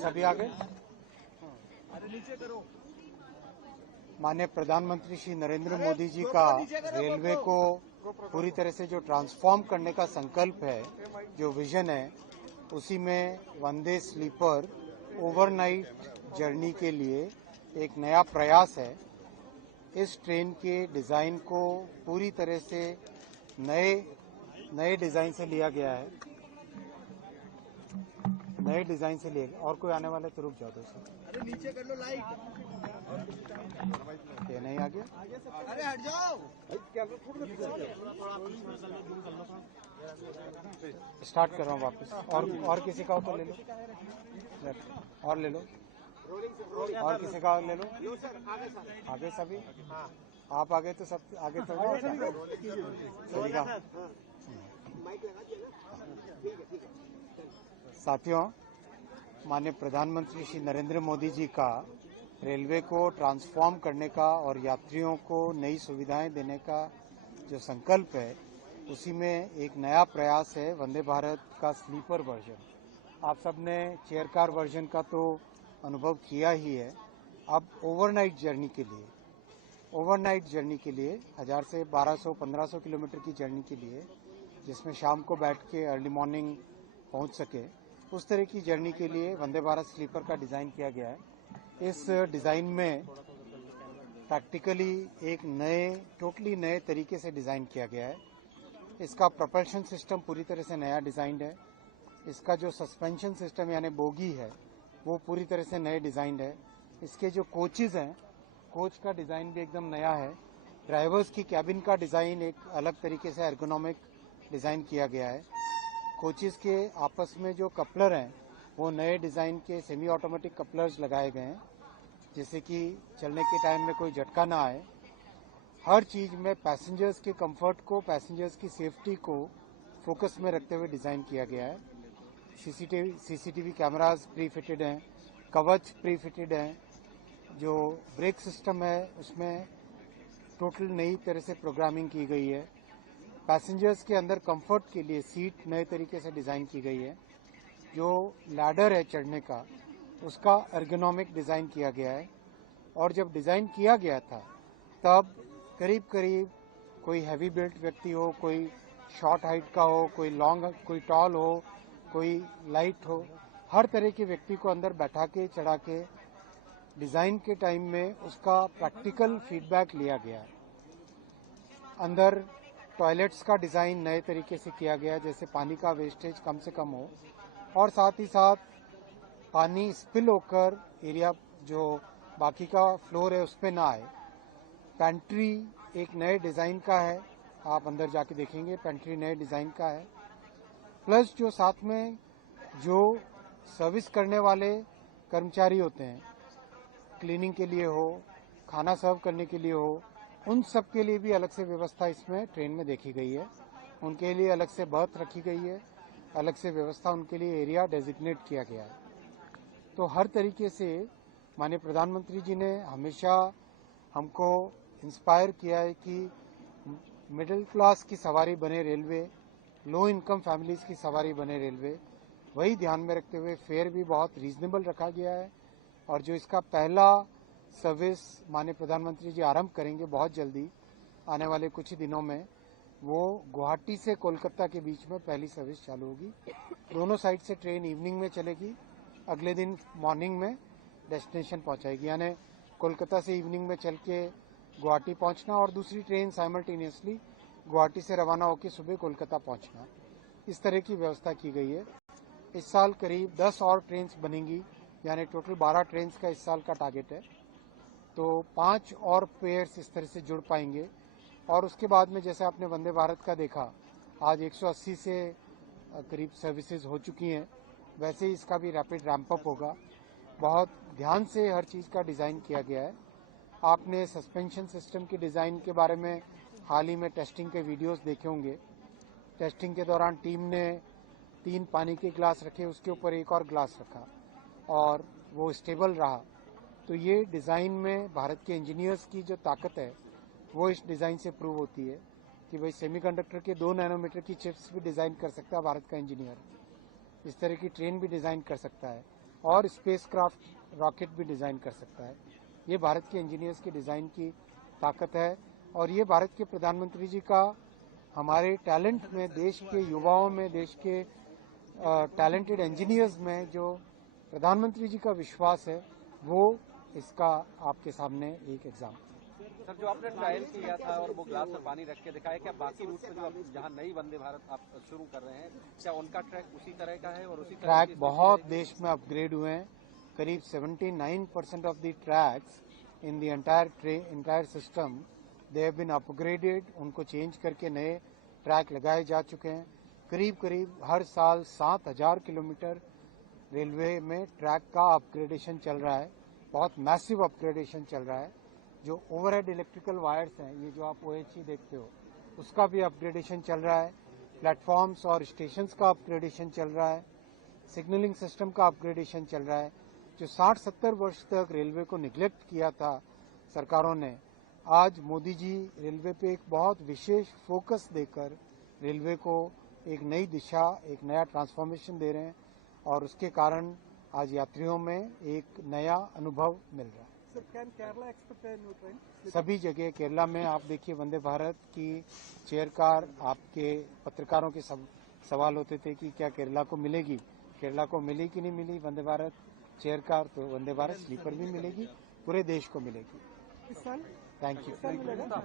सभी आ गए। माननीय प्रधानमंत्री श्री नरेंद्र मोदी जी का रेलवे को पूरी तरह से जो ट्रांसफॉर्म करने का संकल्प है, जो विजन है, उसी में वंदे स्लीपर ओवरनाइट जर्नी के लिए एक नया प्रयास है। इस ट्रेन के डिजाइन को पूरी तरह से नए डिजाइन से लिया गया है। नए डिजाइन से लिए और कोई आने वाला तो रुक जाओ दोस्तों। अरे नीचे कर लो लाइट। ये नहीं आ गया। अरे हट जाओ। स्टार्ट कर रहा हूँ वापस। और किसी का हो तो ले लो, और ले लो, और किसी का ले लो। आगे सभी आप आगे तो सब आगे तो सभी का। साथियों, माननीय प्रधानमंत्री श्री नरेंद्र मोदी जी का रेलवे को ट्रांसफॉर्म करने का और यात्रियों को नई सुविधाएं देने का जो संकल्प है, उसी में एक नया प्रयास है वंदे भारत का स्लीपर वर्जन। आप सबने चेयर कार वर्जन का तो अनुभव किया ही है। अब ओवरनाइट जर्नी के लिए 1000 से 1200-1500 किलोमीटर की जर्नी के लिए, जिसमें शाम को बैठ के अर्ली मॉर्निंग पहुंच सके, उस तरह की जर्नी के लिए वंदे भारत स्लीपर का डिजाइन किया गया है। इस डिजाइन में प्रैक्टिकली एक टोटली नए तरीके से डिजाइन किया गया है। इसका प्रोपल्शन सिस्टम पूरी तरह से नया डिजाइन है। इसका जो सस्पेंशन सिस्टम यानी बोगी है, वो पूरी तरह से नए डिजाइन है। इसके जो कोचेज हैं, कोच का डिजाइन भी एकदम नया है। ड्राइवर्स की कैबिन का डिजाइन एक अलग तरीके से एर्गोनॉमिक डिजाइन किया गया है। कोचेज के आपस में जो कपलर हैं, वो नए डिजाइन के सेमी ऑटोमेटिक कपलर्स लगाए गए हैं, जिससे कि चलने के टाइम में कोई झटका ना आए। हर चीज में पैसेंजर्स के कंफर्ट को, पैसेंजर्स की सेफ्टी को फोकस में रखते हुए डिजाइन किया गया है। सीसीटीवी कैमरास प्री फिटेड हैं, कवच प्री फिटेड हैं। जो ब्रेक सिस्टम है, उसमें टोटल नई तरह से प्रोग्रामिंग की गई है। पैसेंजर्स के अंदर कंफर्ट के लिए सीट नए तरीके से डिजाइन की गई है। जो लैडर है चढ़ने का, उसका एर्गोनॉमिक डिजाइन किया गया है। और जब डिजाइन किया गया था, तब करीब करीब कोई हैवी बिल्ट व्यक्ति हो, कोई शॉर्ट हाइट का हो, कोई लॉन्ग, कोई टॉल हो, कोई लाइट हो, हर तरह के व्यक्ति को अंदर बैठा के चढ़ा के डिजाइन के टाइम में उसका प्रैक्टिकल फीडबैक लिया गया। अंदर टॉयलेट्स का डिजाइन नए तरीके से किया गया, जैसे पानी का वेस्टेज कम से कम हो, और साथ ही साथ पानी स्पिल होकर एरिया जो बाकी का फ्लोर है उस पर ना आए। पेंट्री एक नए डिजाइन का है, आप अंदर जाके देखेंगे, पेंट्री नए डिजाइन का है। प्लस जो साथ में जो सर्विस करने वाले कर्मचारी होते हैं, क्लीनिंग के लिए हो, खाना सर्व करने के लिए हो, उन सब के लिए भी अलग से व्यवस्था इसमें ट्रेन में देखी गई है। उनके लिए अलग से बर्थ रखी गई है, अलग से व्यवस्था, उनके लिए एरिया डेजिग्नेट किया गया है। तो हर तरीके से माननीय प्रधानमंत्री जी ने हमेशा हमको इंस्पायर किया है कि मिडिल क्लास की सवारी बने रेलवे, लो इनकम फैमिलीज की सवारी बने रेलवे। वही ध्यान में रखते हुए फेयर भी बहुत रीजनेबल रखा गया है। और जो इसका पहला सर्विस माननीय प्रधानमंत्री जी आरंभ करेंगे बहुत जल्दी, आने वाले कुछ ही दिनों में, वो गुवाहाटी से कोलकाता के बीच में पहली सर्विस चालू होगी। दोनों साइड से ट्रेन इवनिंग में चलेगी, अगले दिन मॉर्निंग में डेस्टिनेशन पहुंचाएगी। यानी कोलकाता से इवनिंग में चल के गुवाहाटी पहुंचना और दूसरी ट्रेन साइमल्टेनियसली गुवाहाटी से रवाना होकर सुबह कोलकाता पहुंचना, इस तरह की व्यवस्था की गई है। इस साल करीब 10 और ट्रेन बनेंगी, यानी टोटल 12 ट्रेन का इस साल का टारगेट है। तो 5 और पेयर्स इस तरह से जुड़ पाएंगे। और उसके बाद में जैसे आपने वंदे भारत का देखा, आज 180 से करीब सर्विसेज हो चुकी हैं, वैसे ही इसका भी रैपिड रैंप अप होगा। बहुत ध्यान से हर चीज़ का डिज़ाइन किया गया है। आपने सस्पेंशन सिस्टम के डिज़ाइन के बारे में हाल ही में टेस्टिंग के वीडियोस देखे होंगे। टेस्टिंग के दौरान टीम ने 3 पानी के ग्लास रखे, उसके ऊपर एक और ग्लास रखा और वो स्टेबल रहा। तो ये डिज़ाइन में भारत के इंजीनियर्स की जो ताकत है, वो इस डिज़ाइन से प्रूव होती है कि भाई सेमीकंडक्टर के 2 नैनोमीटर की चिप्स भी डिज़ाइन कर सकता है भारत का इंजीनियर, इस तरह की ट्रेन भी डिज़ाइन कर सकता है। और स्पेसक्राफ्ट रॉकेट भी डिजाइन कर सकता है। ये भारत के इंजीनियर्स के डिजाइन की ताकत है और ये भारत के प्रधानमंत्री जी का हमारे टैलेंट में, देश के युवाओं में, देश के टैलेंटेड इंजीनियर्स में जो प्रधानमंत्री जी का विश्वास है, वो इसका आपके सामने एक एग्जाम्पल। सर, जो आपने ट्रायल किया था और वो ग्लास में पानी रख के दिखाया, क्या बाकी रूट पे जो आप जहां नई वंदे भारत आप शुरू कर रहे हैं, क्या उनका ट्रैक उसी तरह का है? और उसी तरह ट्रैक बहुत देश में अपग्रेड हुए हैं। करीब 79% of the tracks in the entire system they have been upgraded. उनको चेंज करके नए ट्रैक लगाए जा चुके हैं। करीब हर साल 7000 किलोमीटर रेलवे में ट्रैक का अपग्रेडेशन चल रहा है। बहुत मैसिव अपग्रेडेशन चल रहा है। जो ओवरहेड इलेक्ट्रिकल वायर्स हैं, ये जो आप OHE देखते हो, उसका भी अपग्रेडेशन चल रहा है। प्लेटफॉर्म्स और स्टेशंस का अपग्रेडेशन चल रहा है। सिग्नलिंग सिस्टम का अपग्रेडेशन चल रहा है। जो 60-70 वर्ष तक रेलवे को निग्लेक्ट किया था सरकारों ने, आज मोदी जी रेलवे पे एक बहुत विशेष फोकस देकर रेलवे को एक नई दिशा, एक नया ट्रांसफॉर्मेशन दे रहे हैं और उसके कारण आज यात्रियों में एक नया अनुभव मिल रहा है। Sir, can Kerala expect a new train? सभी जगह केरला में आप देखिए, वंदे भारत की चेयर कार, आपके पत्रकारों के सवाल होते थे कि क्या केरला को मिलेगी। केरला को मिली कि नहीं मिली वंदे भारत चेयर कार? तो वंदे भारत स्लीपर भी मिलेगी, पूरे देश को मिलेगी। इस साल थैंक यू। मिलेगा?